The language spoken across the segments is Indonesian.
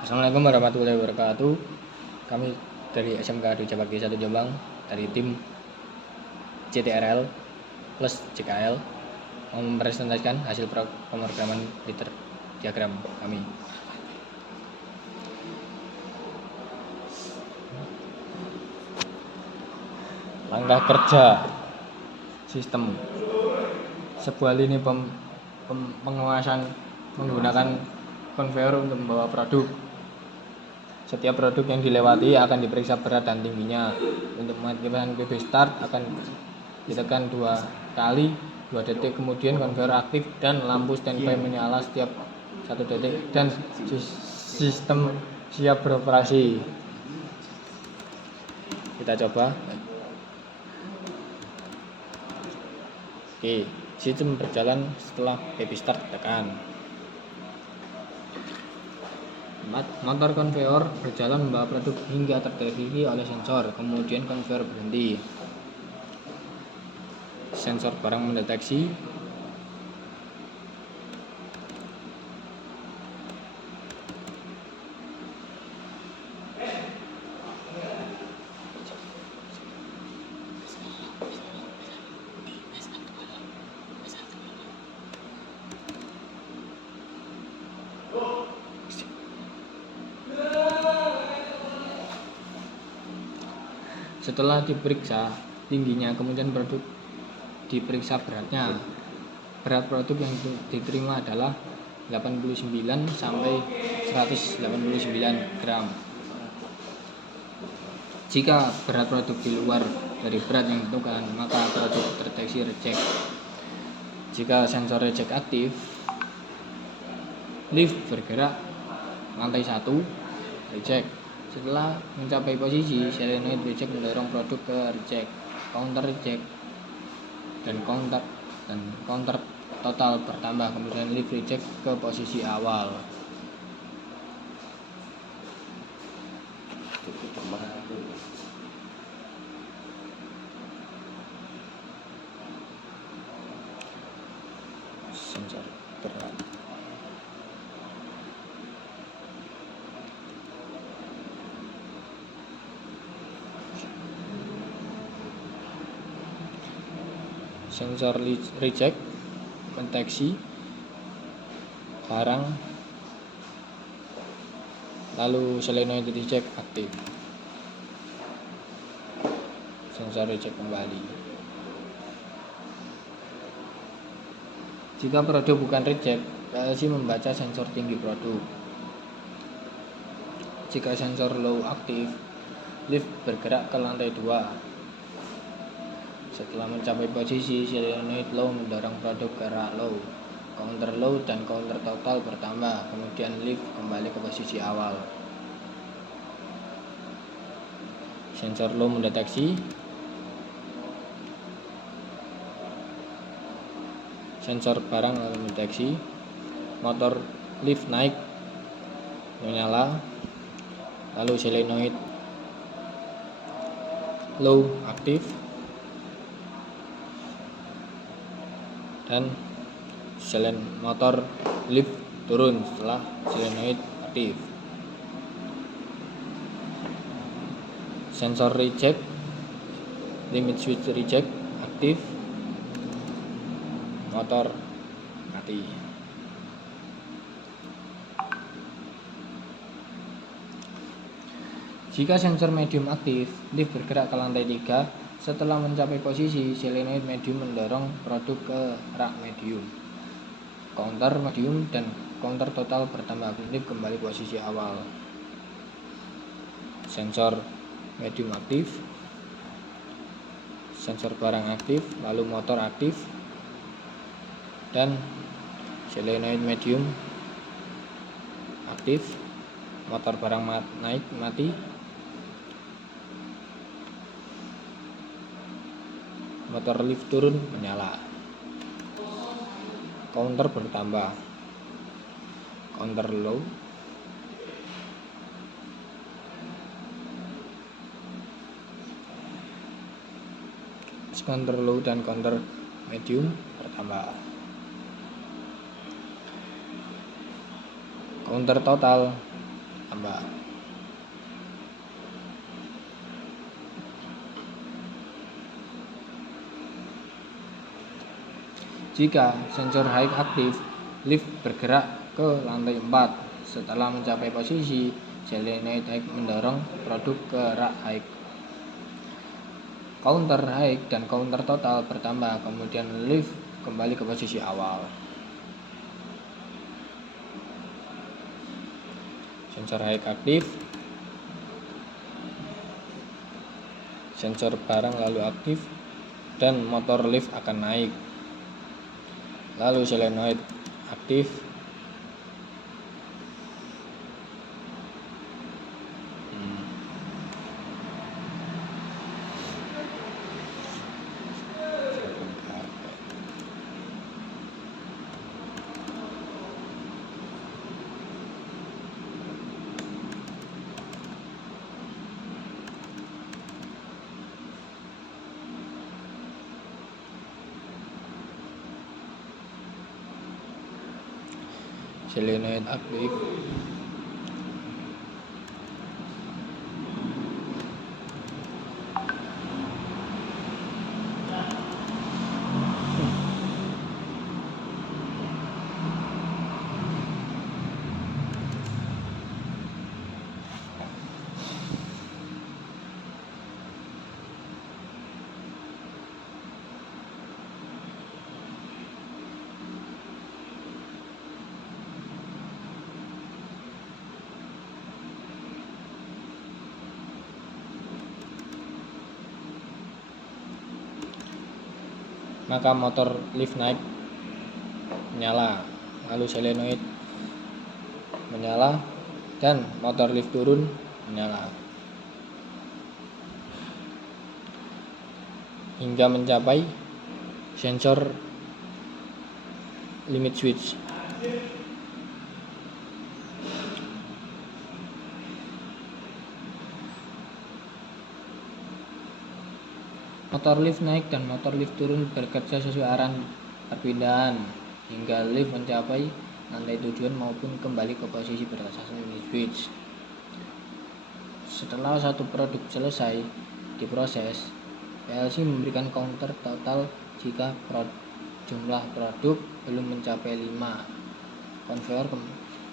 Assalamualaikum warahmatullahi wabarakatuh. Kami dari SMK Dwi Bakti 1 Jombang, dari tim CTRL plus CKL mau mempresentasikan hasil pemrograman liter diagram kami. Langkah kerja sistem sebuah lini pengawasan menggunakan konveyor untuk membawa produk. Setiap produk yang dilewati akan diperiksa berat dan tingginya. Untuk mengaktifkan PB start akan ditekan 2 kali 2 detik, kemudian konveyor aktif dan lampu standby menyala setiap 1 detik dan sistem siap beroperasi. Kita coba. Oke, sistem berjalan setelah PB start tekan. 4. Motor konveyor berjalan membawa produk hingga terdeteksi oleh sensor, kemudian konveyor berhenti. Sensor barang mendeteksi. Setelah diperiksa tingginya, kemudian produk diperiksa beratnya. Berat produk yang diterima adalah 89 sampai 189 gram. Jika berat produk di luar dari berat yang ditentukan, maka produk terdeteksi reject. Jika sensor reject aktif, lift bergerak lantai 1, reject. Setelah mencapai posisi, solenoid reject mendorong produk ke reject, counter reject, dan counter total bertambah, kemudian lift reject ke posisi awal. Sensor berat. Sensor reject mendeteksi barang, lalu solenoid reject aktif. Sensor reject kembali. Jika produk bukan reject, PLC membaca sensor tinggi produk. Jika sensor low aktif, lift bergerak ke lantai 2. Setelah mencapai posisi, solenoid low mendorong produk ke rak low, counter low dan counter total bertambah, kemudian lift kembali ke posisi awal. Sensor low mendeteksi. Sensor barang lalu mendeteksi. Motor lift naik menyala, lalu solenoid low aktif dan motor lift turun setelah solenoid aktif. Sensor reject, limit switch reject aktif, motor mati. Jika sensor medium aktif, lift bergerak ke lantai 3. Setelah mencapai posisi, solenoid medium mendorong produk ke rak medium, counter medium dan counter total bertambah, lift kembali posisi awal. Sensor medium aktif, sensor barang aktif, lalu motor aktif, dan solenoid medium aktif, motor barang naik mati, motor lift turun menyala, counter bertambah, counter low, counter low dan counter medium bertambah. Counter total tambah. Jika sensor high aktif, lift bergerak ke lantai 4. Setelah mencapai posisi, solenoid high mendorong produk ke rak high. Counter high dan counter total bertambah, kemudian lift kembali ke posisi awal. Sensor high aktif, sensor barang lalu aktif, dan motor lift akan naik. Lalu solenoid aktif, solenoid aktif, maka motor lift naik menyala, lalu solenoid menyala, dan motor lift turun menyala hingga mencapai sensor limit switch. Motor lift naik dan motor lift turun bekerja sesuai arah perpindahan hingga lift mencapai lantai tujuan maupun kembali ke posisi berdasarkan limit switch. Setelah satu produk selesai diproses, PLC memberikan counter total jika jumlah produk belum mencapai 5. Konveyor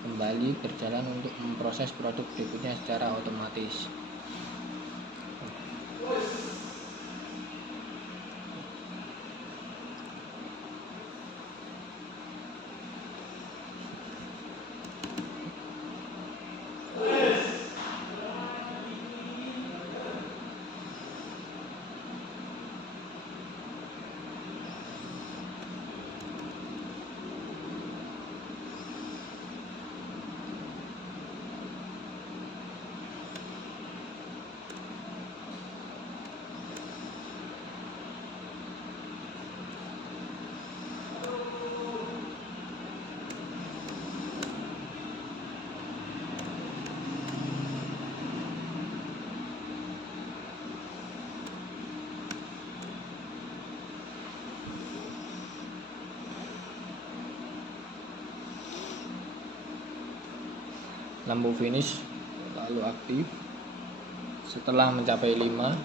kembali berjalan untuk memproses produk berikutnya secara otomatis. Lampu finish lalu aktif setelah mencapai 5. PB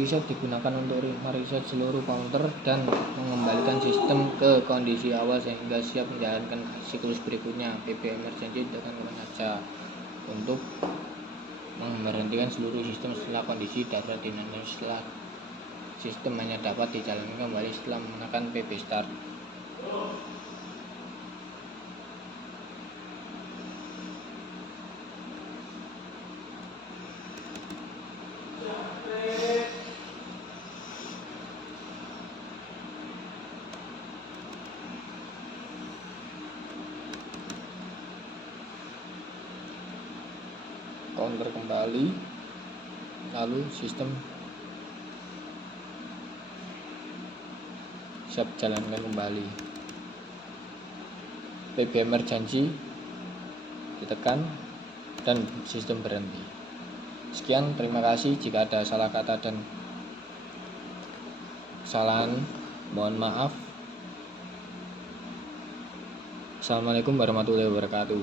reset digunakan untuk mereset seluruh counter dan mengembalikan sistem ke kondisi awal sehingga siap menjalankan siklus berikutnya. PB emergency ditekan kapan saja untuk memberhentikan seluruh sistem setelah kondisi darurat dinamakan. Setelah sistem hanya dapat dijalankan kembali setelah menekan PB start. Counter kembali, lalu sistem siap jalankan kembali. PB emergency ditekan dan sistem berhenti. Sekian, terima kasih. Jika ada salah kata dan kesalahan mohon maaf. Assalamualaikum warahmatullahi wabarakatuh.